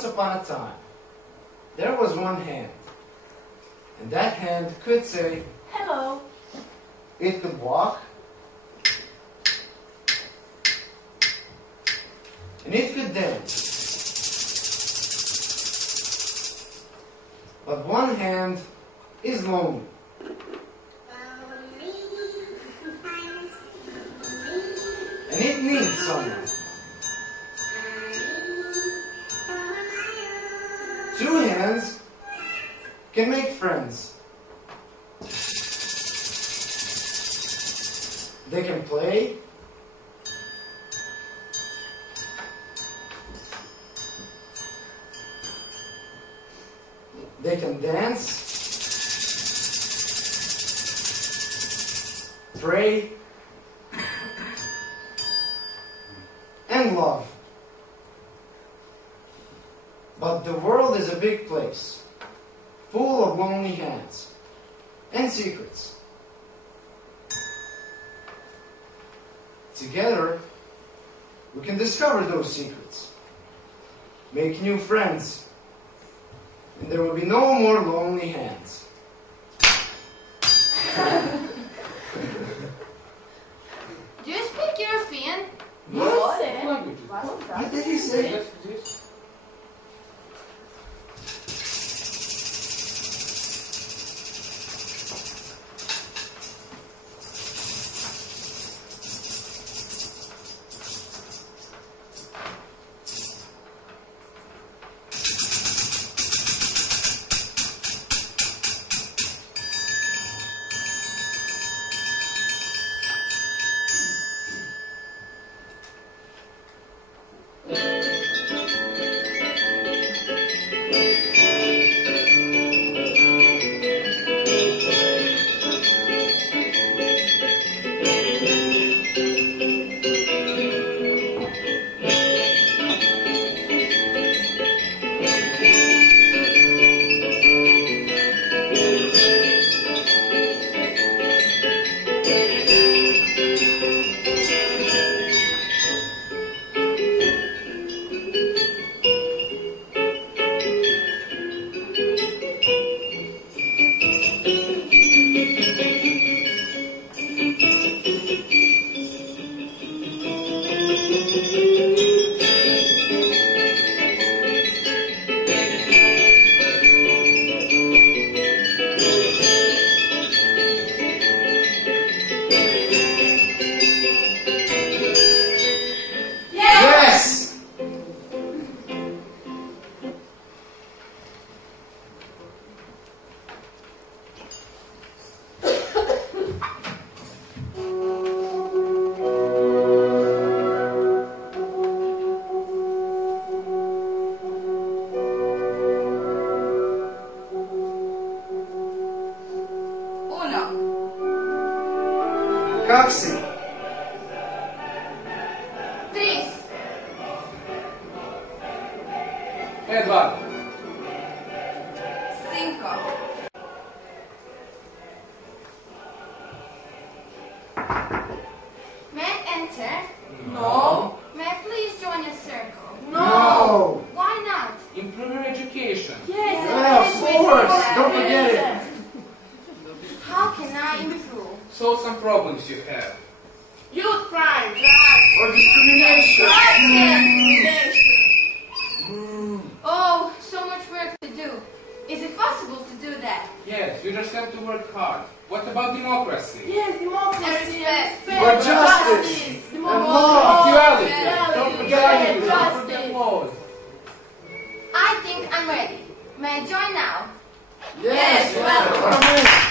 Once upon a time, there was one hand, and that hand could say, Hello. it could walk, and it could dance. But one hand is lonely. And it needs someone. Two hands can make friends. They can play. They can dance, pray, and love. But the world is a big place, full of lonely hands and secrets. Together, we can discover those secrets, make new friends, and there will be no more lonely hands. Do you speak European? What? Languages. What did he say? This. Taxi. 3. Edward. 5. May I enter? No. May I please join your circle? No. Why not? Improve your education. Yeah, of course. Don't forget it. How can I improve? Solve some problems you have. Youth crime, drugs, Or discrimination. Oh, so much work to do. Is it possible to do that? Yes, you just have to work hard. What about democracy? Yes, democracy Respect. For justice. And law. Duality. Duality. Don't forget language. Don't Justice. forget laws. I think I'm ready. May I join now? Yes, welcome. Come in.